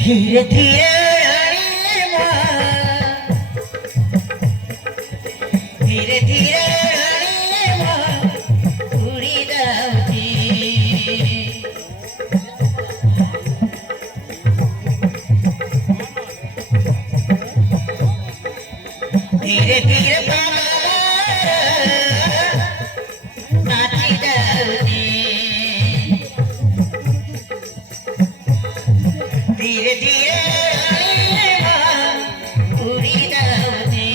धीरे धीरे धीरे धीरे उड़ी जाऊची धीरे धीरे नाची जाऊची धीरे धीरे उड़ी जाऊची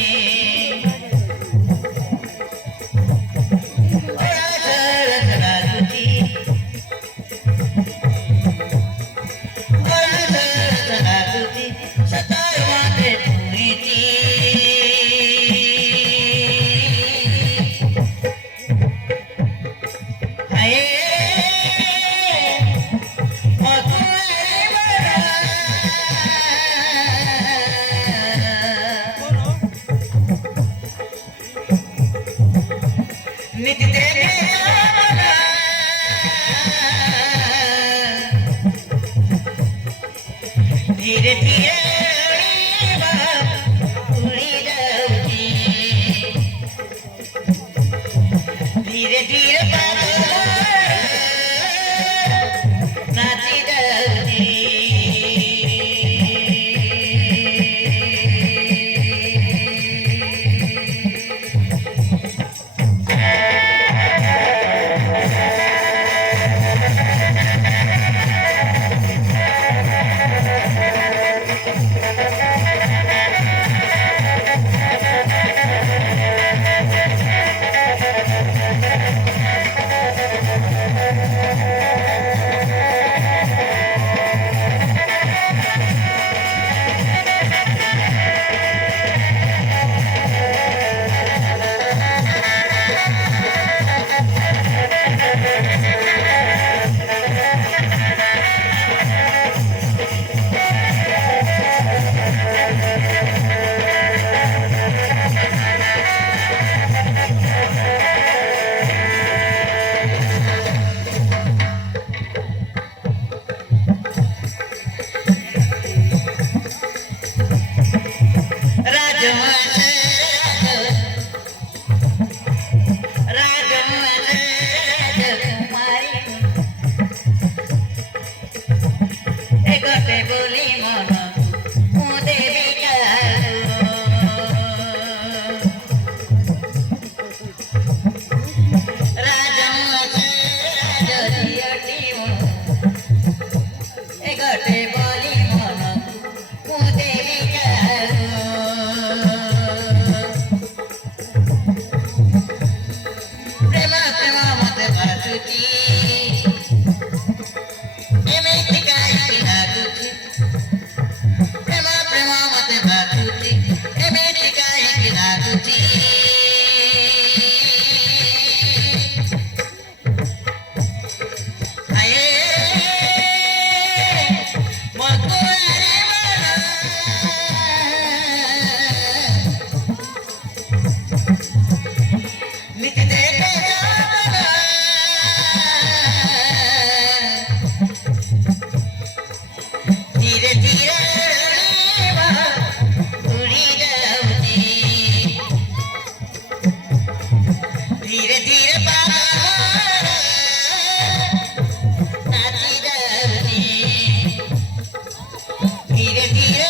धीरे धीरे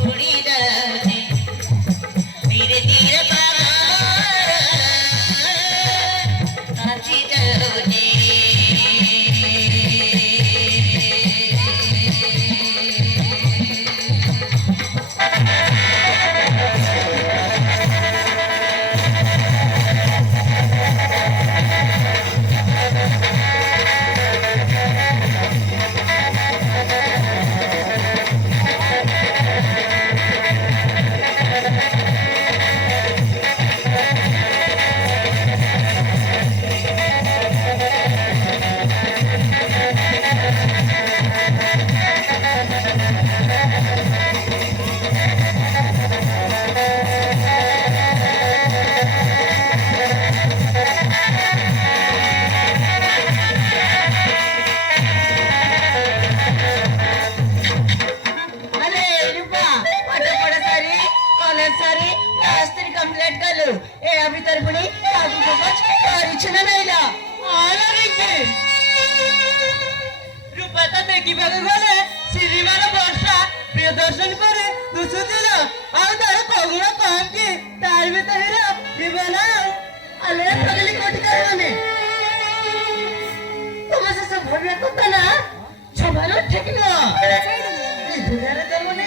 उड़ी जाऊची धीरे धीरे नाची जाऊची कॉलेज सारी क्लास तरी कंप्लीट करू ए अभी तर पुढे कागू बघच परीक्षा नाही ला आला रे রূপাতা দেখি ভাবে বলে সিনেমার বর্ষা প্রিয়দর্শন করে দুশো দিল আর তার কগুলো কম কি তার ভিতরে দিবে না আলে পাগলি কোটি কারণে তোমার সব ভাবে কথা না সবার ঠিক না এই দুধারে জন্ম